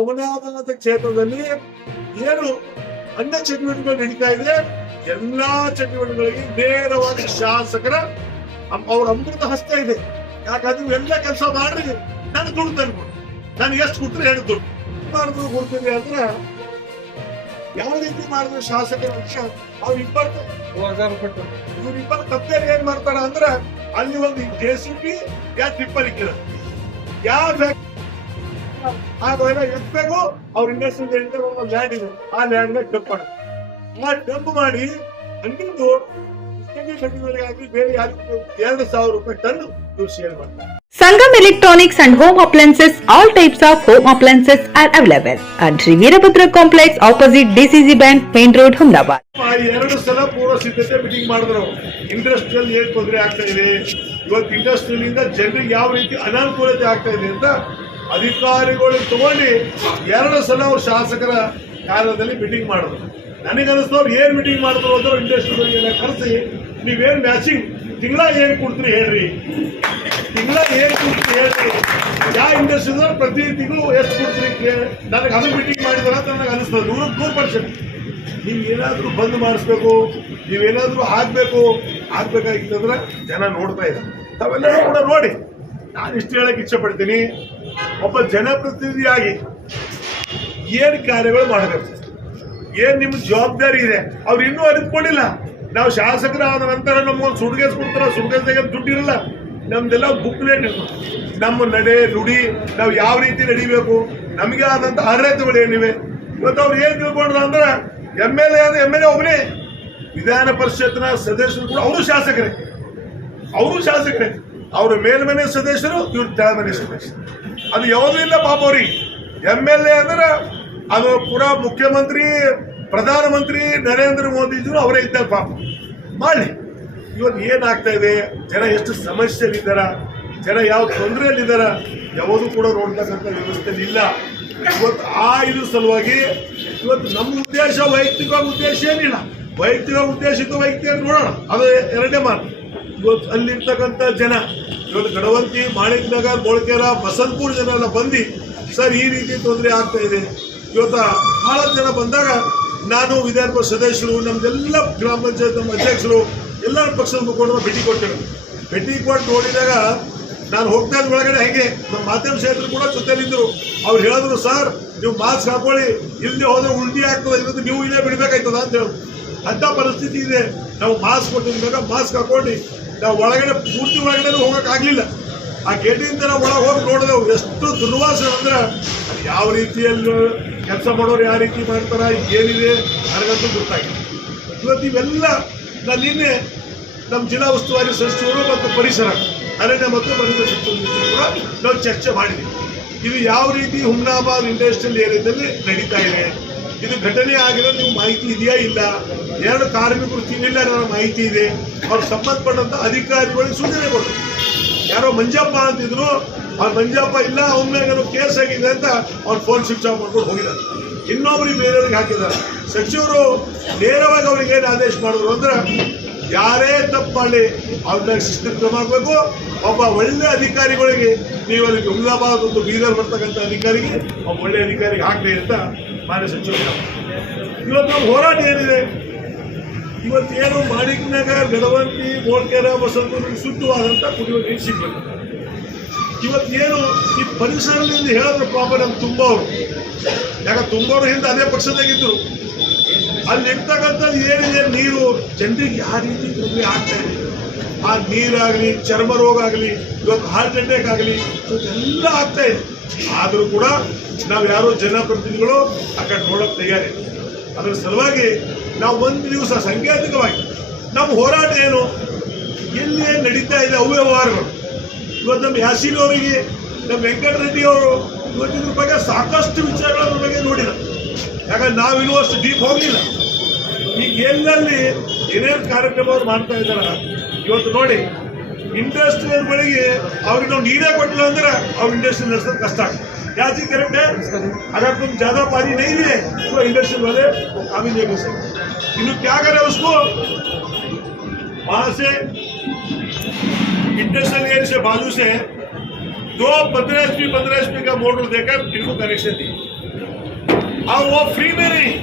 ಹುಮನಾಬಾದ ಕ್ಷೇತ್ರದಲ್ಲಿ ಏನು ಅನ್ಯ ಚಟುವಟಿಕೆಗಳು ನಡೀತಾ ಇದೆ ಎಲ್ಲಾ ಚಟುವಟಿಕೆಗಳಿಗೆ ನೇರವಾಗಿ ಶಾಸಕರ ಅವ್ರ ಅಮೃತ ಹಸ್ತ ಇದೆ. ಯಾಕಂದ್ರೆ ಎಲ್ಲ ಕೆಲಸ ಮಾಡ್ರಿ ನನ್ ದುಡ್ಡು ತಂದ್ಕೊಡು ನಾನು ಎಷ್ಟು ಕೊಟ್ಟರೆ ಹೇಳಿ ದುಡ್ಡು. ಮಾಡಿದ್ರು ಕೊಡ್ತೀನಿ ಅಂದ್ರೆ ಯಾವ ರೀತಿ ಮಾಡಿದ್ರು ಶಾಸಕರ ಪಕ್ಷ? ಅವ್ರ ಇಬ್ಬರು ಇವ್ರಿಬ್ಬರು ತಪ್ಪೇರಿ ಏನ್ ಮಾಡ್ತಾರ ಅಂದ್ರೆ ಅಲ್ಲಿ ಒಂದು ಜೆ ಸಿ ಪಿ ಯಾ ಟಿಪ್ಪರ್ ಇಕ್ಕಿರ ಯಾವ ಆಗ ಎತ್ಬೇಕು ಅವ್ರ ಇಂಡಸ್ಟ್ರಿ ಒಂದು ಲ್ಯಾಂಡ್ ಇದೆ. ಆ ಲ್ಯಾಂಡ್ನ ಡಂಪ್ ಮಾಡ. ಆ ಡಂಪ್ ಮಾಡಿ ಹಂಗಿಂದು ಬೇರೆ ಎರಡು ಸಾವಿರ ರೂಪಾಯಿ ಟನ್ ಇವ್ರು ಸೇಲ್ ಮಾಡ್ತಾರೆ. Sangam electronics and home appliances all types of home appliances are available. At Shri Veerabhadra complex opposite DCC bank Main road. ಆ ಎರಡು ಸಲ ಪೂರ್ವ ಸಿದ್ಧತೆ ಮೀಟಿಂಗ್ ಮಾಡಿದ್ರು. ಇಂಡಸ್ಟ್ರಿಯಲ್ ಏನ್ ತೊಂದರೆ ಆಗ್ತಾ ಇದೆ? ಇವತ್ತು ಇಂಡಸ್ಟ್ರಿಯಲ್ ಇಂದ ಜನರಿಗೆ ಯಾವ ರೀತಿ ಅನಾನುಕೂಲತೆ ಆಗ್ತಾ ಇದೆ ಅಂತ ಅಧಿಕಾರಿಗಳು ತಗೊಂಡು ಎರಡು ಸಲ ಅವ್ರು ಶಾಸಕರ ಕಾರ್ಯದಲ್ಲಿ ಮೀಟಿಂಗ್ ಮಾಡಿದ್ರು. ನನಗನ್ನಿಸ್ತು ಅವ್ರು ಏನ್ ಮೀಟಿಂಗ್ ಮಾಡಿದ್ರು ಅಂದ್ರೆ ಇಂಡಸ್ಟ್ರಿಗಳಿಗೆಲ್ಲ ಕರೆಸಿ, ನೀವೇನು ಮ್ಯಾಚಿಂಗ್ ತಿಂಗಳ ಏನು ಕೊಡ್ತೀರಿ ಹೇಳ್ರಿ. ತಿಂಗಳ ಏನು ಕೊಡ್ತೀರಿ ಹೇಳ್ರಿ. ಯಾವ ಇಂಡಸ್ಟ್ರಿ ಪ್ರತಿ ತಿಂಗಳು ಎಷ್ಟು ಕೊಡ್ತೀರಿ ನನಗೆ ಅದು ಮೀಟಿಂಗ್ ಮಾಡಿದ್ರ ಅಂತ ನನಗೆ ಅನಿಸ್ತದೆ ನೂರಕ್ಕೆ ನೂರು ಪರ್ಸೆಂಟ್ ನೀವು ಏನಾದರೂ ಬಂದ್ ಮಾಡಿಸ್ಬೇಕು ನೀವೇನಾದರೂ ಆಗಬೇಕು, ಆಗಬೇಕಾಗಿತ್ತಂದ್ರೆ ಜನ ನೋಡ್ತಾ ಇದ್ದಾರೆ. ತಾವೆಲ್ಲರೂ ಕೂಡ ನೋಡಿ. ನಾನು ಇಷ್ಟು ಹೇಳಕ್ ಇಚ್ಛೆ ಪಡ್ತೀನಿ ಒಬ್ಬ ಜನಪ್ರತಿನಿಧಿಯಾಗಿ ಏನ್ ಕಾರ್ಯಗಳು ಮಾಡಬೇಕು? ಏನ್ ನಿಮ್ಮ ಜವಾಬ್ದಾರಿ ಇದೆ? ಅವ್ರು ಇನ್ನೂ ಅರಿತುಕೊಂಡಿಲ್ಲ. ನಾವು ಶಾಸಕರಾದ ನಂತರ ನಮ್ಗೊಂದು ಸುಡ್ಗೇಸ್ ಕೊಡ್ತಾರ ಸುಡ್ಗೇಸ್ದಾಗ ದುಡ್ಡಿರಲ್ಲ ನಮ್ದೆಲ್ಲ ಬುಕ್ಲೆಟ್ ನಮ್ಮ ನಡೆ, ನುಡಿ, ನಾವು ಯಾವ ರೀತಿ ನಡಿಬೇಕು? ನಮಗೆ ಆದಂತ ಅರ್ಹತೆಗಳು ಏನಿವೆ? ಇವತ್ತು ಅವ್ರು ಏನ್ ತಿಳ್ಕೊಂಡ್ರ ಅಂದ್ರೆ ಎಂ ಎಲ್ ಎ ಅಂದ್ರೆ ಎಂ ಎಲ್ ಎ ಒಬ್ಬನೇ ವಿಧಾನ ಪರಿಷತ್ನ ಸದಸ್ಯರು ಕೂಡ ಅವರು ಶಾಸಕರೇ. ಅವರು ಶಾಸಕರೇ. ಅವ್ರ ಮೇಲ್ಮನೆ ಸದಸ್ಯರು, ಇವರು ಕೆಳಮನೆ ಸದಸ್ಯರು. ಅದು ಯಾವುದೂ ಇಲ್ಲ ಪಾಪ ಎಂ ಎಲ್ ಎ ಅಂದ್ರೆ ಅದು ಪುರಾ ಮುಖ್ಯಮಂತ್ರಿ, ಪ್ರಧಾನಮಂತ್ರಿ ನರೇಂದ್ರ ಮೋದಿಜಿರು ಅವರೇ ಇದ್ದ ಪಾಪ. ಮಾಡಿ ಇವತ್ತು ಏನಾಗ್ತಾ ಇದೆ? ಜನ ಎಷ್ಟು ಸಮಸ್ಯೆಯಲ್ಲಿದ್ದಾರ? ಜನ ಯಾವ ತೊಂದರೆಯಲ್ಲಿದ್ದಾರ? ಯಾವುದು ಕೂಡ ನೋಡ್ತಕ್ಕಂಥ ವ್ಯವಸ್ಥೆ ಇಲ್ಲ. ಇವತ್ತು ಆ ಇದು ಸಲುವಾಗಿ ಇವತ್ತು ನಮ್ಮ ಉದ್ದೇಶ, ವೈಯಕ್ತಿಕ ಉದ್ದೇಶ ಏನಿಲ್ಲ. ವೈಯಕ್ತಿಕ ಉದ್ದೇಶಕ್ಕೆ ವೈಯಕ್ತಿಕ ನೋಡೋಣ. ಅದು ಎರಡನೇ ಮಾತು. ಇವತ್ತು ಅಲ್ಲಿರ್ತಕ್ಕಂಥ ಜನ, ಇವತ್ತು ಗಡವಂತಿ ಮಾಣಿಕ್ ನಗರ್ ಬೋಳ್ಕೆರ ಬಸಂತಪುರ ಜನ ಎಲ್ಲ ಬಂದು, ಸರ್, ಈ ರೀತಿ ತೊಂದರೆ ಆಗ್ತಾ ಇದೆ. ಇವತ್ತು ಬಹಳ ಜನ ಬಂದಾಗ ನಾನು ವಿಧಾನ ಪರಿಷತ್ ಸದಸ್ಯರು, ನಮ್ದೆಲ್ಲ ಗ್ರಾಮ ಪಂಚಾಯತ್ ನಮ್ಮ ಅಧ್ಯಕ್ಷರು ಎಲ್ಲ ಪಕ್ಷದ ಮುಖಂಡರು ಭೇಟಿ ಕೊಟ್ಟರು. ಭೇಟಿ ಕೊಟ್ಟು ನೋಡಿದಾಗ ನಾನು ಹೋಗ್ತಾ ಇದ್ದ ಒಳಗಡೆ ಹೇಗೆ, ನಮ್ಮ ಮಾಧ್ಯಮ ಕ್ಷೇತ್ರ ಕೂಡ ಜೊತೆಲಿದ್ದರು. ಅವ್ರು ಹೇಳಿದ್ರು, ಸರ್, ನೀವು ಮಾಸ್ಕ್ ಹಾಕೊಳ್ಳಿ ಇಲ್ಲಿ ಹೋದ್ರೆ ಉಲ್ಟಿ ಆಗ್ತದೆ ಇವತ್ತು ನೀವು ಇಲ್ಲೇ ಬಿಡಬೇಕಾಯ್ತದ? ಅಂತ ಹೇಳಿ ಅಂಥ ಪರಿಸ್ಥಿತಿ ಇದೆ. ನಾವು ಮಾಸ್ಕ್ ಕೊಟ್ಟಿದ್ದಾಗ ಮಾಸ್ಕ್ ಹಾಕೊಂಡು ನಾವು ಒಳಗಡೆ ಪೂರ್ತಿ ಒಳಗಡೆ ಹೋಗೋಕ್ಕಾಗಲಿಲ್ಲ. ಆ ಗೇಟಿಂದ ನಾವು ಒಳಗೆ ಹೋಗಿ ನೋಡಿದೆವು. ಎಷ್ಟು ದುರ್ವಾಸ ಅಂದ್ರೆ ಅದು ಯಾವ ರೀತಿಯಲ್ಲಿ ಕೆಲಸ ಮಾಡೋರು ಯಾವ ರೀತಿ ಮಾಡ್ತಾರ, ಏನಿದೆ ನನಗಂತೂ ಗೊತ್ತಾಗಿಲ್ಲ. ಇವತ್ತು ಇವೆಲ್ಲ ನಾನು ನಿನ್ನೆ ನಮ್ಮ ಜಿಲ್ಲಾ ಉಸ್ತುವಾರಿ ಸಚಿವರು ಮತ್ತು ಪರಿಸರ ಅರಣ್ಯ ಮತ್ತು ಪರಿಸರ ಸಚಿವರು ಕೂಡ ನಾವು ಚರ್ಚೆ ಮಾಡಿದ್ದೀವಿ ಇದು ಯಾವ ರೀತಿ ಹುಮ್ನಾಬಾದ್ ಇಂಡಸ್ಟ್ರಿಯಲ್ ಏರಿಯಾದಲ್ಲಿ ನಡೀತಾ ಇದೆ? ಇದು ಘಟನೆ ಆಗಿರೋ ನಿಮ್ಗೆ ಮಾಹಿತಿ ಇದೆಯಾ ಇಲ್ಲ? ಎರಡು ಕಾರ್ಮಿಕರು ತಿನ್ನಿಲ್ಲ ಅನ್ನೋ ಮಾಹಿತಿ ಇದೆ. ಅವ್ರು ಸಂಬಂಧಪಟ್ಟಂತ ಅಧಿಕಾರಿಗಳಿಗೆ ಸೂಚನೆ ಕೊಟ್ಟರು. ಯಾರೋ ಮಂಜಪ್ಪ ಅಂತಿದ್ರು, ಅವ್ರ ಮಂಜಪ್ಪ ಇಲ್ಲ ಅವನ ಮೇಲೆ ಕೇಸ್ ಆಗಿದೆ ಅಂತ ಅವ್ರ ಫೋನ್ ಸ್ವಿಚ್ ಆಫ್ ಮಾಡ್ಕೊಂಡು ಹೋಗಿದ್ದಾರೆ. ಇನ್ನೊಬ್ರಿಗೆ ಬೇರೆಯವ್ರಿಗೆ ಹಾಕಿದ್ದಾರೆ. ಸಚಿವರು ನೇರವಾಗಿ ಅವ್ರಿಗೆ ಏನು ಆದೇಶ ಮಾಡಿದ್ರು ಅಂದ್ರೆ, ಯಾರೇ ತಪ್ಪು ಮಾಡಿ ಅವ್ರ ಮೇಲೆ ಶಿಸ್ತಿನ ಕ್ರಮ ಆಗಬೇಕು ಒಬ್ಬ ಒಳ್ಳೆ ಅಧಿಕಾರಿಗಳಿಗೆ ನೀವು ಅಲ್ಲಿ ಅಹಮದಾಬಾದ್ ಒಂದು ಬೀದರ್ ಬರ್ತಕ್ಕಂಥ ಅಧಿಕಾರಿಗೆ, ಒಬ್ಬ ಒಳ್ಳೆ ಅಧಿಕಾರಿಗೆ ಹಾಕಲಿ ಅಂತ ಮಾನ್ಯ ಸಚಿವರು. ಇವತ್ತು ನಾವು ಹೋರಾಟ ಏನಿದೆ? ಇವತ್ತೇನು ಮಾಣಿಕ್ ನಗರ್ ಗಡವಂತಿ ಬೋಳ್ಕೆರ, ಬಸವನಗುಡಿ ಶುದ್ಧವಾದಂಥ ಕುಡಿಯುವ ನೀರು ಸಿಗ್ಬೇಕು. ಇವತ್ತೇನು ಈ ಪರಿಸರದಿಂದ ಹೇಳಿದ್ರೆ ಪಾಪ ನಮ್ಗೆ ತುಂಬವರು ಯಾಕ ತುಂಬವರು ಹಿಂದೆ ಅದೇ ಪಕ್ಷದಾಗಿದ್ದರು ಅಲ್ಲಿ ಇರ್ತಕ್ಕಂಥದ್ದು ಏನಿದೆ? ನೀರು. ಜನರಿಗೆ ಯಾವ ರೀತಿ ತೊಂದರೆ ಆಗ್ತಾ ಇದೆ? ಆ ನೀರಾಗಲಿ, ಚರ್ಮ ರೋಗ ಆಗಲಿ ಇವತ್ತು ಹಾರ್ಟ್ ಅಟ್ಯಾಕ್ ಆಗಲಿ ಎಲ್ಲ ಆಗ್ತಾ ಇದೆ. ಆದರೂ ಕೂಡ ನಾವು ಯಾರೋ ಜನಪ್ರತಿನಿಧಿಗಳು ಆ ಕಡೆ ನೋಡೋಕೆ ತಯಾರಿ. ಅದರ ಸಲುವಾಗಿ ನಾವು ಒಂದು ದಿವಸ ಸಾಂಕೇತಿಕವಾಗಿ ನಮ್ಮ ಹೋರಾಟ ಏನು? ಎಲ್ಲಿ ಏನು ನಡೀತಾ ಇದೆ ಅವ್ಯವಹಾರಗಳು? ಇವತ್ತು ನಮ್ಮ ಯಾಸೀನ್ ಅವರಿಗೆ ನಮ್ಮ ವೆಂಕಟರೆಡ್ಡಿ ಅವರು ಇವತ್ತಿನ ಬಗ್ಗೆ ಸಾಕಷ್ಟು ವಿಚಾರಗಳ ಬಗ್ಗೆ ನೋಡಿಲ್ಲ ಯಾಕಂದ್ರೆ ನಾವು ಅಷ್ಟು ಡೀಪ್ ಹೋಗಲಿಲ್ಲ. ಈಗ ಎಲ್ಲೆಲ್ಲಿ ಏನೇನು ಕಾರ್ಯಕ್ರಮವನ್ನು ಮಾಡ್ತಾ ಇದ್ದಾರ ಇವತ್ತು ನೋಡಿ ಇಂಡಸ್ಟ್ರಿಯಲ್ ಬಳಿಗೆ ಅವ್ರಿಗೆ ನಾವು ನೀರೇ ಕೊಟ್ಟಿಲ್ಲ ಅಂದ್ರೆ ಅವ್ರ ಇಂಡಸ್ಟ್ರಿ ನಡೆಸೋದು ಕಷ್ಟ ಆಗ್ತದೆ ಯಾಕೆ करेक्ट है अगर तुम ज्यादा पानी नहीं दिए तो इंडस्ट्री वाले वो काम ही नहीं कर सकते इन्हों क्या करे उसको वहां से इंडस्ट्रियल एरिया से बाजू से दो पंद्रह एच पी पंद्रह एच पी का मोटर देकर इनको कनेक्शन दिए और वो फ्री में नहीं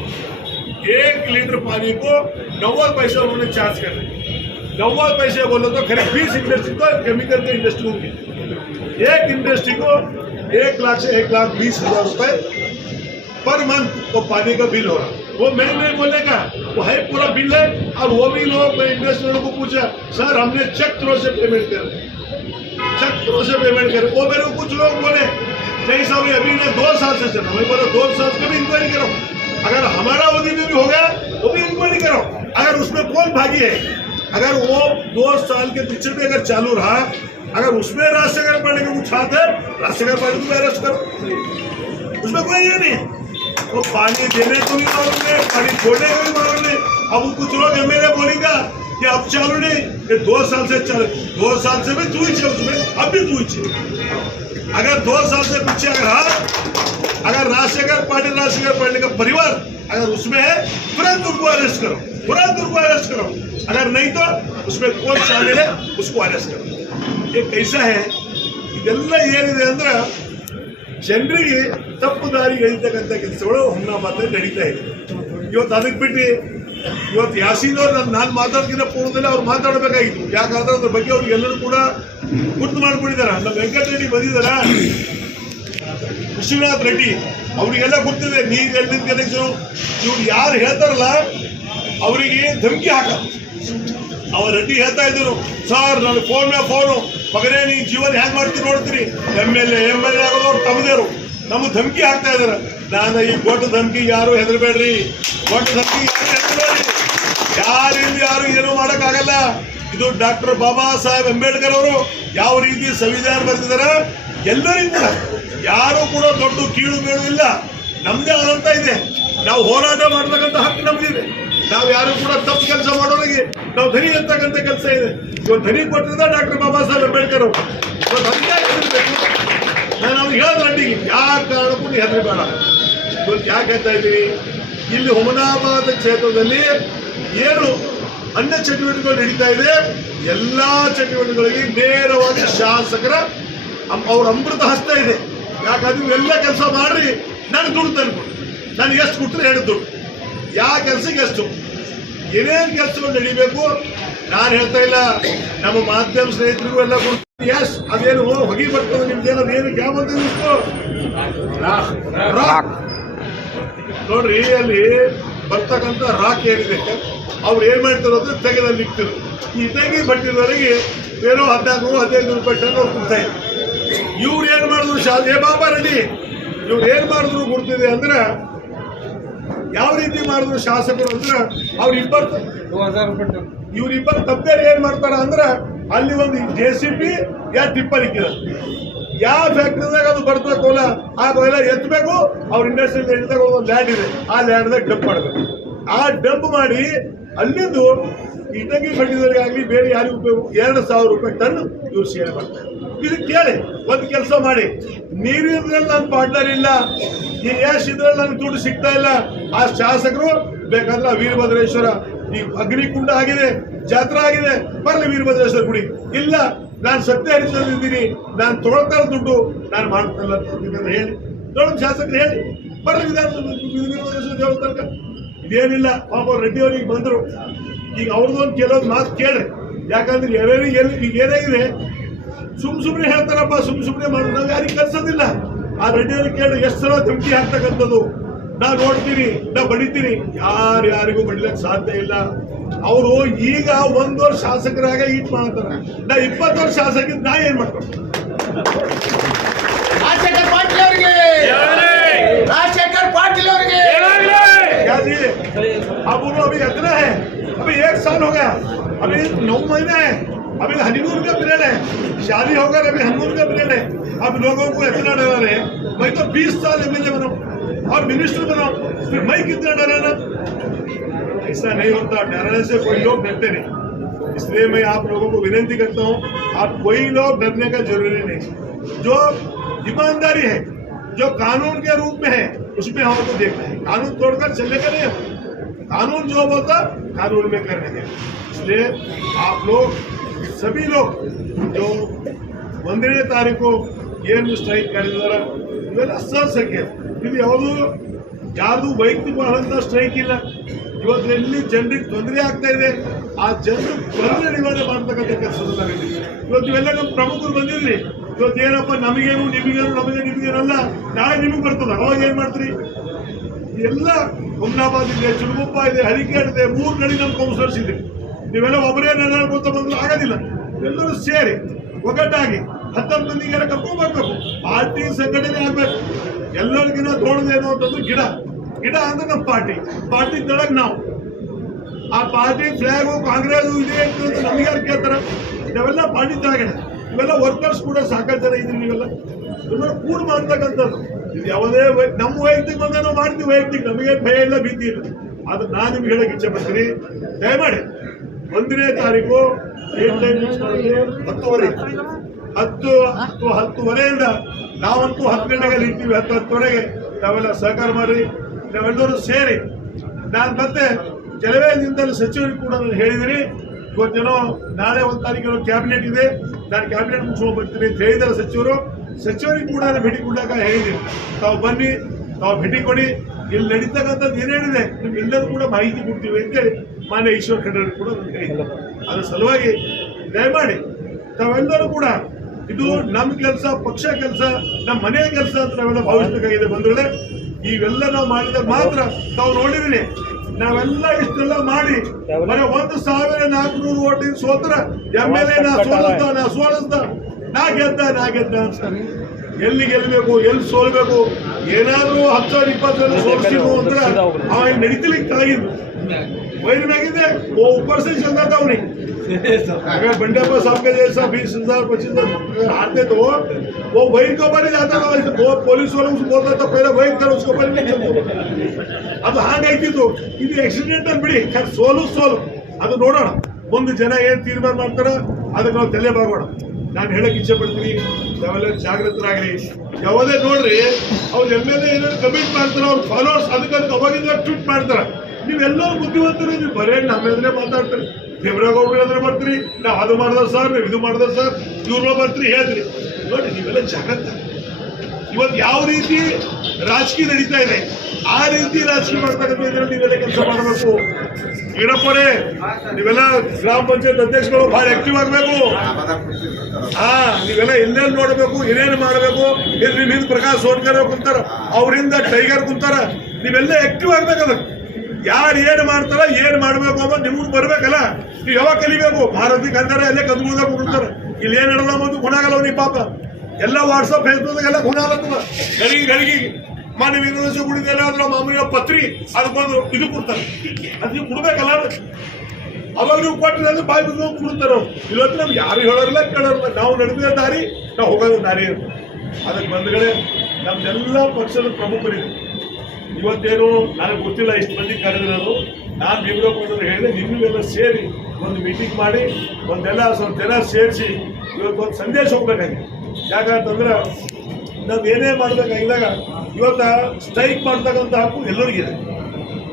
एक लीटर पानी को नव्वद पैसे उन्होंने चार्ज कर नव्वद पैसे बोले तो खरीद बीस इंडस्ट्री तो केमिकल के इंडस्ट्री होगी। एक इंडस्ट्री को एक लाख से एक लाख बीस हज़ार रुपए पर मंथ वो पानी का बिल हो रहा वो मैं नहीं बोलेगा वो है पूरा बिल है, और वो भी लोग, मैं इंडस्ट्री को पूछा, सर, हमने चेक थ्रो से पेमेंट कर चेक थ्रो से पेमेंट करे वो मेरे को कुछ लोग बोले, नहीं साहब अभी ने दो साल से चला। मैं बोला, दो साल से भी इंक्वायरी करो। अगर हमारा अवधि में भी हो गया वो भी इंक्वायरी करो। अगर उसमें कौन भागी है? अगर वो दो साल के पीछे भी अगर चालू रहा, अगर उसमें राजशेखर पांडे के कुछ हाथ है राजशेखर पांडे को अरेस्ट करो? उसमें कोई ये नहीं वो पानी देने को भी मालूम नहीं पानी छोड़ने को भी मालूम नहीं अब कुछ लोग एमएलए बोलेगा कि अब चालू नहीं, ये दो साल से चल, दो साल से भी तू ही छे उसमें, अब भी तू ही छे अगर दो साल से पीछे अगर हाँ अगर राजशेखर पाटिल राजशेखर पाटिल का परिवार अगर उसमें है, तुरंत उनको अरेस्ट करो, तुरंत अरेस्ट करो अगर नहीं तो उसमें कौन शामिल है उसको अरेस्ट करो ये कैसा है ಇದೆಲ್ಲ ಏನಿದೆ ಅಂದ್ರೆ ಜನರಿಗೆ ತಪ್ಪು ದಾರಿ ಎಳಿತಕ್ಕಂಥ ಕೆಲಸಗಳು ಹುಮ್ನಾಬಾದಲ್ಲಿ ನಡೀತಾ ಇದೆ ಇವತ್ತು ಅದಕ್ಕೆ ಬಿಟ್ಟು ಇವತ್ತು ಯಾಸೀನ್ ಅವ್ರು ನಾನು ನಾನು ಮಾತಾಡ್ಕಿಂತ ಪೂರ್ವದಲ್ಲಿ ಅವ್ರು ಮಾತಾಡಬೇಕಾಗಿತ್ತು ಯಾಕಂದ್ರೆ ಅದ್ರ ಬಗ್ಗೆ ಅವ್ರಿಗೆ ಎಲ್ಲರೂ ಕೂಡ ಗುರ್ತು ಮಾಡ್ಕೊಂಡಿದ್ದಾರೆ ನಮ್ಮ ವೆಂಕಟ ರೆಡ್ಡಿ ಬಂದಿದ್ದಾರ ವಿಶ್ವನಾಥ್ ರೆಡ್ಡಿ ಅವರಿಗೆಲ್ಲ ಗೊತ್ತಿದೆ ನೀರು ಎಲ್ಲಿಂದ ಕನೆಕ್ಷನ್ ಇವ್ರು ಯಾರು ಹೇಳ್ತಾರಲ್ಲ ಅವರಿಗೆ ಧಮಕಿ ಹಾಕ ಅವ ರೆಡ್ಡಿ ಹೇಳ್ತಾ ಇದ್ರು, ಸರ್ ನನ್ನ ಫೋನ್ ಮೇಲೆ ಫೋನು ಮಗನೇ, ನೀನ್ ಜೀವನ ಹ್ಯಾಂಗ್ ಮಾಡ್ತೀರಿ ನೋಡ್ತೀರಿ? M L A M L A ಆಗೋದವ್ರು ತಮ್ಮದೇರು ನಮ್ಗೆ ಧಮಕಿ ಹಾಕ್ತಾ ಇದಾರೆ. ನಾನು ಈ ಗೊಟ್ಟ ಧಮಕಿ ಯಾರು ಹೆದರ್ಬೇಡ್ರಿ? ಗೊಟ್ಟ ಧಮಕಿ ಯಾರು ಹೆದರ್ಬೇಡ್ರಿ? ಯಾರಿಂದ ಯಾರು ಏನು ಮಾಡೋಕ್ಕಾಗಲ್ಲ. ಇದು ಡಾಕ್ಟರ್ ಬಾಬಾ ಸಾಹೇಬ್ ಅಂಬೇಡ್ಕರ್ ಅವರು ಯಾವ ರೀತಿ ಸಂವಿಧಾನ ಬರೆದಿದ್ದಾರೆ? ಎಲ್ಲರಿಂದ ಯಾರು ಕೂಡ ದೊಡ್ಡ ಕೀಳು ಬೇಡು ಇಲ್ಲ ನಮ್ದೇ ಆದಂತ ಇದೆ. ನಾವು ಹೋರಾಟ ಮಾಡ್ತಕ್ಕಂಥ ಹಕ್ಕು ನಮ್ಗಿದೆ. ನಾವು ಯಾರು ಕೂಡ ತಪ್ಪು ಕೆಲಸ ಮಾಡೋರಿಗೆ ನಾವು ಧನಿ ಅಂತಕ್ಕಂಥ ಕೆಲಸ ಇದೆ. ಇವತ್ತು ಧನಿ ಕೊಟ್ಟಿದ್ದ ಡಾಕ್ಟರ್ ಬಾಬಾ ಸಾಹೇಬ್ ಅಂಬೇಡ್ಕರ್ ಅವರು. ಇವತ್ತು ನಾನು ಅವ್ರಿಗೆ ಹೇಳಿದ್ರೆ ಅಡ್ಡಿಗೆ. ಯಾವ ಕಾರಣಕ್ಕೂ ನೀ ಹೆದರಬೇಡ ಇವತ್ತು ಯಾಕೆ ಹೇಳ್ತಾ ಇದ್ದೀವಿ ಇಲ್ಲಿ ಹುಮನಾಬಾದ್ ಕ್ಷೇತ್ರದಲ್ಲಿ ಏನು ಅನ್ಯ ಚಟುವಟಿಕೆಗಳು ನಡೀತಾ ಇದೆ. ಎಲ್ಲ ಚಟುವಟಿಕೆಗಳಿಗೆ ನೇರವಾಗಿ ಶಾಸಕರ ಅವ್ರ ಅಮೃತ ಹಸ್ತ ಇದೆ. ಯಾಕಂದ್ರೆ ಎಲ್ಲ ಕೆಲಸ ಮಾಡ್ರಿ. ನಾನು ದುಡ್ಡು ತಂದ್ಕೊಡಿ. ನಾನು ಎಷ್ಟು ಕೊಟ್ಟರೆ ಎರಡು ದುಡ್ಡು. ಯಾವ ಕೆಲಸಕ್ಕೆ ಎಷ್ಟು ಏನೇನು ಕೆಲಸಗಳು ನಡಿಬೇಕು? ನಾನು ಹೇಳ್ತಾ ಇಲ್ಲ, ನಮ್ಮ ಮಾಧ್ಯಮ ಸ್ನೇಹಿತರಿಗೂ ಎಲ್ಲ ಕೊಡ್ತೀನಿ ಎಸ್ ಅದೇನು ಹೊಗಿ ಬರ್ತದೆ ನಿಮ್ದೇನು ಅದೇನು ಯಾವ ರಾಕ್ ನೋಡ್ರಿ, ಅಲ್ಲಿ ಬರ್ತಕ್ಕಂಥ ರಾಕ್ ಏನಿದೆ? ಅವ್ರು ಏನ್ ಮಾಡ್ತಾರೆ ಅಂದ್ರೆ ತೆಗೆದಲ್ಲಿ ಇಕ್ತಿರು ಈ ತೆಗಿ ಬಟ್ಟಿರೋರಿಗೆ ಏನೋ ಹದಿನಾಲ್ಕು, ಹದಿನೈದು ರೂಪಾಯಿ ಟನ್ ಅವ್ರು ಕೊಡ್ತಾ ಇದ್ರು. ಇವ್ರು ಏನ್ ಮಾಡಿದ್ರು? ಶಾಲೆ ಬಾಬಾ ರೆಡ್ಡಿ, ಇವ್ರು ಏನ್ ಮಾಡಿದ್ರು ಗುರ್ತಿದೆ ಅಂದ್ರೆ ಯಾವ ರೀತಿ ಮಾಡಿದ್ರು ಶಾಸಕರು ಅಂದ್ರೆ ಅವ್ರಿಬ್ಬರು ಇವ್ರಿಬ್ಬರು ತಪ್ಪೇರು ಏನ್ ಮಾಡ್ತಾರ ಅಂದ್ರೆ ಅಲ್ಲಿ ಒಂದು ಜೆ ಸಿ ಬಿ ಯಾ ಟಿಪ್ಪಲಿಕ್ಕಿರ ಯಾವ ಫ್ಯಾಕ್ಟ್ರಿದಾಗ ಅದು ಬರ್ತದೆ ಕೋಲ ಆ ಕೊಯ್ಲ ಎತ್ತಬೇಕು ಅವ್ರ ಇಂಡಸ್ಟ್ರಿಯಿಂದ ಒಂದು ಲ್ಯಾಂಡ್ ಇದೆ. ಆ ಲ್ಯಾಂಡ್ದಾಗ ಡಂಪ್ ಮಾಡಬೇಕು. ಆ ಡಂಪ್ ಮಾಡಿ ಅಲ್ಲಿಂದು ಇಟಗಿ ಖಂಡಿತರಿಗಾಗಲಿ ಬೇರೆ ಯಾರಿಗೂ ಉಪಯೋಗ ಎರಡು ಸಾವಿರ ರೂಪಾಯಿ ಟನ್ ಇವ್ರು ಸೇಲ್ ಮಾಡ್ತಾರೆ. ಇದು ಕೇಳಿ ಒಂದು ಕೆಲಸ ಮಾಡಿ. ನೀರಿದ್ರಲ್ಲಿ ನನ್ನ ಪಾರ್ಟ್ನರ್ ಇಲ್ಲ ಈ ಯಾಶ್ ಇದ್ರಲ್ಲಿ ನನಗೆ ದುಡ್ಡು ಸಿಗ್ತಾ ಇಲ್ಲ. ಆ ಶಾಸಕರು ಬೇಕಾದ್ರೆ ವೀರಭದ್ರೇಶ್ವರ ಈ ಅಗ್ನಿಕುಂಡ ಆಗಿದೆ, ಜಾತ್ರೆ ಆಗಿದೆ, ಬರಲಿ ವೀರಭದ್ರೇಶ್ವರ ಗುಡಿ. ಇಲ್ಲ, ನಾನು ಸತ್ಯ ಹರಿಸಿದ್ದೀನಿ ನಾನು ತೊಗೊಳ್ತಾ ಇರೋ ದುಡ್ಡು, ನಾನು ಮಾಡ್ತಲ್ಲ ಅಂತ ಹೇಳಿ. ದೊಡ್ಡ ಶಾಸಕರು ಹೇಳಿ. ಬರಲಿ ವಿಧಾನಸಭೆ ದೇವಸ್ಥಾನಕ್ಕೆ. ಇದೇನಿಲ್ಲ, ಪಾಪ ರೆಡ್ಡಿ ಅವರಿಗೆ ಬಂದರು. ಈಗ ಅವ್ರದ್ದೊಂದು ಕೆಲವೊಂದು ಮಾತು ಕೇಳಿ ಯಾಕಂದ್ರೆ ಎಲ್ಲಿ, ಈಗ ಏನಾಗಿದೆ? ಸುಮ್ ಸುಮ್ಮನೆ ಹೇಳ್ತಾರಪ್ಪ, ಸುಮ್ ಸುಮ್ಮನೆ ಮಾಡೋದು. ನಾವು ಯಾರಿಗೆ ಕಲ್ಸೋದಿಲ್ಲ. ಆ ರೆಡ್ಡಿಯಲ್ಲಿ ಕೇಳಿ ಎಷ್ಟು ಸಲ ಧಮಕಿ ಹಾಕ್ತಕ್ಕಂಥದ್ದು ನಾ ನೋಡ್ತೀನಿ ನಾ ಬಡಿತೀನಿ ಯಾರು ಯಾರಿಗೂ ಬಡಿಲಕ್ಕೆ ಸಾಧ್ಯ ಇಲ್ಲ ಅವರು ಈಗ ಒಂದ್ ವರ್ಷ ಶಾಸಕರಾಗ ಈಟ್ ಮಾಡ್ತಾರೆ ನಾ ಇಪ್ಪತ್ತು ವರ್ಷ ಶಾಸಕ ನಾ ಏನ್ ಮಾಡ್ಕೊಂಡು ರಾಜಶೇಖರ್ ಪಾಟೀಲ್ ಅವರಿಗೆ ರಾಜಶೇಖರ್ ಪಾಟೀಲ್ ಅವರಿಗೆ क्या जी अब उन्होंने अभी इतना है अभी एक साल हो गया अभी नौ महीने है अभी हनीमून का पीरियड है शादी होकर अभी हनीमून का पीरियड है अब लोगों को इतना डरा रहे हैं मैं तो 20 साल एमएलए बनाऊं और मिनिस्टर बनाऊं फिर मैं कितना डराना ऐसा नहीं होता डराने से कोई लोग डरते नहीं इसलिए मैं आप लोगों को विनती करता हूँ आप कोई लोग डरने का जरूरी नहीं जो ईमानदारी है जो कानून के रूप में है उसमें हमको देखना है कानून तोड़कर चलने का नहीं है कानून जो बोलता कानून में करने का इसलिए आप लोग सभी लोग जो ಒಂದನೇ ತಾರೀಕು ಏನು ಸ್ಟ್ರೈಕ್ ಕರೆದಿದ್ದಾರೆ ಇವೆಲ್ಲ ಅಸಹ್ಯ ಇದು ಯಾವುದು? ಯಾರ್ದು ವೈಯಕ್ತಿಕವಾದಂತ ಸ್ಟ್ರೈಕ್ ಇಲ್ಲ. ಇವತ್ತು ಎಲ್ಲಿ ಜನರಿಗೆ ತೊಂದರೆ ಆಗ್ತಾ ಇದೆ, ಆ ಜನರು ತೊಂದರೆ ನಿವಾರಣೆ ಮಾಡ್ತಕ್ಕಂಥ ಕೆಲಸದಲ್ಲಿ ನಾವಿದ್ದೀವಿ ಇವತ್ತು ಇವೆಲ್ಲ ನಮ್ಮ ಪ್ರಮುಖರು ಬಂದಿರಲಿ ಇವತ್ತು ಏನಪ್ಪ, ನಮಗೇನು, ನಿಮಗೇನು, ನಮಗೆ ನಿಮಗೇನಲ್ಲ, ನಾಳೆ ನಿಮಗೆ ಬರ್ತದ. ಅವಾಗ ಏನ್ ಮಾಡ್ತೀರಿ? ಎಲ್ಲ ಹುಮ್ನಾಬಾದ್ ಇದೆ ಚುರುಗುಪ್ಪ ಇದೆ ಹರಿಕೇಟ್ ಇದೆ, ಮೂರು ಕಡೆ ನಮ್ಮ ಕೌನ್ಸಿಲರ್ಸ್ ಇದೆ. ನೀವೆಲ್ಲ ಒಬ್ಬರೇ ನೆನಪುತ್ತ ಬಂದ್ರೆ ಆಗೋದಿಲ್ಲ. ಎಲ್ಲರೂ ಸೇರಿ, ಒಗ್ಗಟ್ಟಾಗಿ ಹತ್ತೊಂದು ಮಂದಿಗೆ ಕರ್ಕೊಂಡ್ಬರ್ಬೇಕು ಪಾರ್ಟಿ ಸಂಘಟನೆ ಆಗ್ಬೇಕು. ಎಲ್ಲರಿಗಿನ ದೊಡ್ಡದೇನು ಅಂತಂದ್ರೆ ಗಿಡ. ಗಿಡ ಅಂದ್ರೆ ನಮ್ಮ ಪಾರ್ಟಿ. ಪಾರ್ಟಿ ತಳಗ್ ನಾವು. ಆ ಪಾರ್ಟಿ ಫ್ಲಾಗು ಕಾಂಗ್ರೆಸ್ ಇದೆ ಅಂತ ನಮಗೆ ಯಾರು ಕೇಳ್ತಾರ? ನಾವೆಲ್ಲ ಪಾರ್ಟಿ ತಳಗಡೆ ಇವೆಲ್ಲ ವರ್ಕರ್ಸ್ ಕೂಡ ಸಾಕಷ್ಟು ಜನ ಇದ್ರಿ ನೀವೆಲ್ಲ. ಇವೆಲ್ಲ ಕೂಡ ಮಾಡ್ತಕ್ಕಂಥದ್ದು. ಇದು ಯಾವುದೇ ನಮ್ಮ ವೈಯಕ್ತಿಕ ಬಂದ ನಾವು ಮಾಡ್ತೀವಿ ವೈಯಕ್ತಿಕ. ನಮಗೆ ಭಯ ಇಲ್ಲ ಬಿದ್ದಿಲ್ಲ ಆದ್ರೆ ನಾನು ನಿಮ್ಗೆ ಹೇಳಕ್ ಇಚ್ಛೆ ಪಡ್ತೀನಿ. ದಯಮಾಡಿ ಒಂದನೇ ತಾರೀಕು ಹತ್ತುವರೆ. ಹತ್ತು ಹತ್ತು, ಹತ್ತುವರೆಯಿಂದ ನಾವಂತೂ ಹತ್ತು ಗಂಟೆಗೆ ಇರ್ತೀವಿ, ಹತ್ತು ಹತ್ತುವರೆಗೆ ನಾವೆಲ್ಲ ಸಹಕಾರ ಮಾಡಿ ನಾವೆಲ್ಲರೂ ಸೇರಿ. ನಾನು ಮತ್ತೆ ಕೆಲವೇ ದಿನದಲ್ಲಿ ಸಚಿವರಿಗೆ ಕೂಡ ನಾನು ಹೇಳಿದ್ದೀನಿ ಇವತ್ತೇನೋ ನಾಳೆ ಒಂದು ತಾರೀಕು ಕ್ಯಾಬಿನೆಟ್ ಇದೆ, ನಾನು ಕ್ಯಾಬಿನೆಟ್ ಮುಗಿಸ್ಕೊಂಡು ಬರ್ತೀನಿ ಅಂತ ಹೇಳಿದ್ದಾರೆ ಸಚಿವರು. ಸಚಿವರಿಗೆ ಕೂಡ ನಾನು ಭೇಟಿ ಕೊಟ್ಟಾಗ ಹೇಳಿದ್ದೀನಿ ತಾವು ಬನ್ನಿ, ತಾವು ಭೇಟಿ ಕೊಡಿ. ಇಲ್ಲಿ ನಡೀತಕ್ಕಂಥದ್ದು ಏನೇನಿದೆ ನಿಮ್ಗೆಲ್ಲರೂ ಕೂಡ ಮಾಹಿತಿ ಕೊಡ್ತೀವಿ ಅಂತೇಳಿ ಮಾನ್ಯ ಈಶ್ವರ್ ಖಂಡ್ರೆ ಕೂಡ ನಾನು ಹೇಳಿದ್ದಾರೆ ಅದರ ಸಲುವಾಗಿ ದಯಮಾಡಿ ತಾವೆಲ್ಲರೂ ಕೂಡ ಇದು ನಮ್ಮ ಕೆಲಸ ಪಕ್ಷ ಕೆಲಸ ನಮ್ಮ ಮನೆಯ ಕೆಲಸ ಅಂತ ನಾವೆಲ್ಲ ಭಾವಿಸಬೇಕಾಗಿದೆ ಬಂದ್ರೆ ಇವೆಲ್ಲ ನಾವು ಮಾಡಿದ್ರೆ ಮಾತ್ರ ತಾವು ನೋಡಿದೀನಿ ನಾವೆಲ್ಲ ಇಷ್ಟೆಲ್ಲ ಮಾಡಿ ಒಂದು ಸಾವಿರ ನಾಲ್ಕುನೂರು ಓಟಿನ ಸೋತ್ರ ಎಂ ಎಲ್ ಎ ನಾ ಸೋಲಂತ ನಾ ಸೋಲಂತ ನಾ ಗೆದ್ದ ನಾ ಗೆದ್ದ ಅನ್ಸ್ತಾರೆ ಎಲ್ಲಿ ಗೆಲ್ಲಬೇಕು ಎಲ್ಲಿ ಸೋಲ್ಬೇಕು? ಏನಾದ್ರೂ ಹತ್ತು ಸಾವಿರ ಇಪ್ಪತ್ತು ಸಾವಿರ ಸೋಲಿಸಿದ್ರು ಅಂದ್ರೆ ಅವಾಗ ನಡೀತಲಿಕ್ಕೆ ತಾಗಿದ್ರು ವೈರ್ ಮ್ಯಾಗಿದೆ ಓ ಪರ್ಸೆಂಟ್ ಚಂದ ತಾವ್ನಿ अगर बंडेप्पा साहब के जैसा बीस हजार पच्चीस हजार अगर हारते तो वो वही के ऊपर ही जाता था वैसे वो पुलिस वालों से बोलता था पहले वही कर उसके ऊपर नहीं चलता ಅದು ಹಾಗಾಯ್ತಿತ್ತು ಇದು ಆಕ್ಸಿಡೆಂಟ್ ಅಂತ ಬಿಡಿ ಖರೆ ಸೋಲು ಸೋಲು ಅದು ನೋಡೋಣ ಮುಂದೆ ಜನ ಏನ್ ತೀರ್ಮಾನ ಮಾಡ್ತಾರ ಅದಕ್ಕೆ ನಾವು ತಲೆ ಬಾಗೋಣ ನಾನು ಹೇಳಕ್ ಇಚ್ಛೆ ಪಡ್ತೀನಿ ನಾವೆಲ್ಲ ಜಾಗೃತರಾಗ್ರಿ ಯಾವುದೇ ನೋಡ್ರಿ ಅವ್ರು ಎಮ್ ಎಲ್ ಎ ಏನಾದ್ರು ಕಮಿಟ್ ಮಾಡ್ತಾರ ಅವ್ರ ಫಾಲೋವರ್ಸ್ ಅದಕ್ಕೆ ಅದಕ್ಕೆ ಅವಾಗಿಂದ ಟ್ವೀಟ್ ಮಾಡ್ತಾರ ನೀವೆಲ್ಲರೂ ಬುದ್ಧಿವಂತರು ನೀವು ಬರೇ ನಮ್ಮ ಎದುರೇ ಮಾತಾಡ್ತೀರಿ ದೇವರಾಗೌಡ್ರು ಅಂದ್ರೆ ಬರ್ತೀರಿ ನಾವು ಅದು ಮಾಡ್ದ ಸರ್, ನೀವು ಇದು ಮಾಡ್ದ ಸರ್ ಇವ್ರು ಬರ್ತೀರಿ ಹೇಳ್ತೀರಿ. ನೋಡಿ, ನೀವೆಲ್ಲ ಜಗತ್ತ ಇವತ್ತು ಯಾವ ರೀತಿ ರಾಜಕೀಯ ನಡೀತಾ ಇದೆ, ಆ ರೀತಿ ರಾಜಕೀಯ ಮಾಡ್ತಾ ಇದ್ರೆ ನೀವೆಲ್ಲ ಕೆಲಸ ಮಾಡಬೇಕು. ವೀರಪ್ಪರೇ, ನೀವೆಲ್ಲ ಗ್ರಾಮ ಪಂಚಾಯತ್ ಅಧ್ಯಕ್ಷಗಳು ಬಹಳ ಆಕ್ಟಿವ್ ಆಗಬೇಕು. ಹಾ, ನೀವೆಲ್ಲ ಎಲ್ಲೇನು ನೋಡಬೇಕು, ಏನೇನು ಮಾಡಬೇಕು ಇಲ್ಲಿ ನಿಮ್ಮ ಪ್ರಕಾಶ್ ಸೋನ್ಕರ್ ಕುಂತಾರ, ಅವರಿಂದ ಟೈಗರ್ ಕುಂತಾರ, ನೀವೆಲ್ಲ ಆಕ್ಟಿವ್ ಆಗ್ಬೇಕದ. ಯಾರು ಏನು ಮಾಡ್ತಾರ ಏನು ಮಾಡ್ಬೇಕು ಅನ್ನೋದು ನಿಮ್ಗೆ ಬರಬೇಕಲ್ಲ? ನೀವು ಯಾವಾಗ ಕಲಿಬೇಕು? ಭಾರತಿ ಕಂದಾರ ಎಲ್ಲೇ ಕದ್ಗುಳ್ದಾಗ ಕೊಡ್ತಾರೆ ಇಲ್ಲಿ ಏನ್ ನಡೆದ ಬಂದು ಗುಣಾಗಲ್ಲ ನೀ ಪಾಪ. ಎಲ್ಲ ವಾಟ್ಸಪ್ ಫೇಸ್ಬುಕ್ ಎಲ್ಲ ಗುಣ ಆಗತ್ತದ ಗಡಿಗೆ ಗಡಿಗೆ ಮಾನ್ಯ ವಿನೋದ ಕುಡಿದೆಲ್ಲ ಅದ್ರ ಮಾಮೂಲಿ ಪತ್ರಿ ಅದಕ್ಕೊಂದು ಇದು ಕೊಡ್ತಾರೆ. ಅದು ನೀವು ಕೊಡ್ಬೇಕಲ್ಲ. ಅವಾಗ ನೀವು ಕೊಟ್ಟರೆ ಬಾಯಿ ಬಿದ್ದು ಕೊಡ್ತಾರ ಇವತ್ತು ನಮ್ಗೆ ಯಾರು ಹೇಳೋರಿಲ್ಲ, ಕೇಳೋರಿಲ್ಲ. ನಾವು ನಡೆದ ದಾರಿ, ನಾವು ಹೋಗೋದು ದಾರಿ ಅದಕ್ಕೆ ಬಂಧುಗಳೇ ನಮ್ದೆಲ್ಲ ಪಕ್ಷದ ಪ್ರಮುಖರಿದೆ ಇವತ್ತೇನು ನನಗೆ ಗೊತ್ತಿಲ್ಲ ಇಷ್ಟು ಮಂದಿ ಕರೆದಿರೋದು. ನಾನು ನಿಮ್ಗೆ ಹೇಳಿದೆ ನಿಮ್ಮೆಲ್ಲ ಸೇರಿ ಒಂದು ಮೀಟಿಂಗ್ ಮಾಡಿ, ಒಂದೆಲ್ಲ ಸ್ವಲ್ಪ ಜನ ಸೇರಿಸಿ ಇವತ್ತು ಒಂದು ಸಂದೇಶ ಹೋಗ್ಬೇಕಾಗಿದೆ. ಯಾಕಂತಂದ್ರೆ ನಾವು ಏನೇ ಮಾಡ್ಬೇಕಾಗಿದ್ದಾಗ ಇವತ್ತು ಸ್ಟ್ರೈಕ್ ಮಾಡ್ತಕ್ಕಂಥ ಹಕ್ಕು ಎಲ್ಲರಿಗಿದೆ.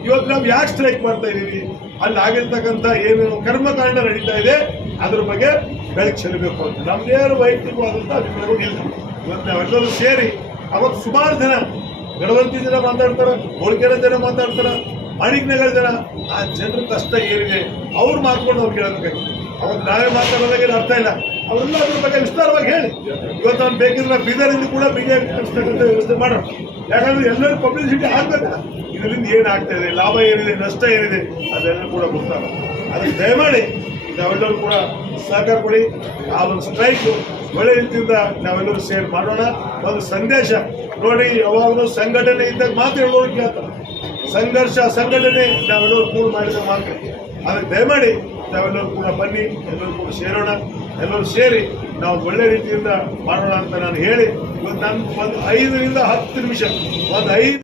ಇವತ್ತು ನಾವು ಯಾಕೆ ಸ್ಟ್ರೈಕ್ ಮಾಡ್ತಾ ಇದ್ದೀವಿ ಅಲ್ಲಿ ಆಗಿರ್ತಕ್ಕಂಥ ಏನೇನು ಕರ್ಮಕಾಂಡ ನಡೀತಾ ಇದೆ, ಅದ್ರ ಬಗ್ಗೆ ಬೆಳಕು ಚೆಲ್ಲಬೇಕು ಅಂತ. ನಮ್ದೇನು ವೈಯಕ್ತಿಕವಾದಂಥ ಅಭಿಪ್ರಾಯಗಳು ಇಲ್ಲ. ಇವತ್ತು ನಾವೆಲ್ಲರೂ ಸೇರಿ ಅವತ್ತು ಸುಮಾರು ಜನ ಗಡವಂತಿ ಜನ ಮಾತಾಡ್ತಾರ ಹೋಳಿಕೆರೆ ಜನ ಮಾತಾಡ್ತಾರ ಮಾಣಿಕ್ನಗರ ಜನ, ಆ ಜನರ ಕಷ್ಟ ಏನಿದೆ, ಅವ್ರು ಮಾತ್ಕೊಂಡು ಅವ್ರು ಕೇಳಬೇಕು ಅವ್ರು ನಾವೇ ಮಾತಾಡೋದಾಗ ಏನು ಅರ್ಥ ಇಲ್ಲ. ಅವರೆಲ್ಲ ಅದ್ರ ಬಗ್ಗೆ ವಿಸ್ತಾರವಾಗಿ ಹೇಳಿ. ಇವತ್ತು ನಾನು ಬೇಕಿದ್ರೆ ಬೀದರಿಂದ ಕೂಡ ಬಿಜೆಪಿ ಕಳಿಸ್ತಕ್ಕಂಥ ವ್ಯವಸ್ಥೆ ಮಾಡೋಣ. ಯಾಕಂದ್ರೆ ಎಲ್ಲರೂ ಪಬ್ಲಿಸಿಟಿ ಆಗ್ಬೇಕಲ್ಲ ಇದರಿಂದ ಏನಾಗ್ತಾ ಇದೆ, ಲಾಭ ಏನಿದೆ, ನಷ್ಟ ಏನಿದೆ, ಅದೆಲ್ಲ ಕೂಡ ಗೊತ್ತಾಗ ಅದಕ್ಕೆ ದಯಮಾಡಿ ನಾವೆಲ್ಲರೂ ಕೂಡ ಸಹಕಾರ ಕೊಡಿ. ಆ ಒಂದು ಸ್ಟ್ರೈಕ್ ಒಳ್ಳೆ ರೀತಿಯಿಂದ ನಾವೆಲ್ಲರೂ ಸೇರ್ ಮಾಡೋಣ. ಒಂದು ಸಂದೇಶ ನೋಡಿ, ಯಾವಾಗಲೂ ಸಂಘಟನೆ ಇದ್ದಾಗ ಮಾತ್ರ ಹೇಳೋರು ಕೇಳ್ತಾರೆ. ಸಂಘರ್ಷ, ಸಂಘಟನೆ, ನಾವೆಲ್ಲರೂ ಕೂಡ ಮಾಡಿದ ಮಾತ್ರ. ಅದಕ್ಕೆ ದಯಮಾಡಿ ನಾವೆಲ್ಲರೂ ಕೂಡ ಬನ್ನಿ, ಎಲ್ಲರೂ ಕೂಡ ಸೇರೋಣ. ಎಲ್ಲರೂ ಸೇರಿ ನಾವು ಒಳ್ಳೆ ರೀತಿಯಿಂದ ಮಾಡೋಣ ಅಂತ ನಾನು ಹೇಳಿ. ಇವತ್ತು ನಾನು ಒಂದು ಐದರಿಂದ ಹತ್ತು ನಿಮಿಷ, ಒಂದು ಐದು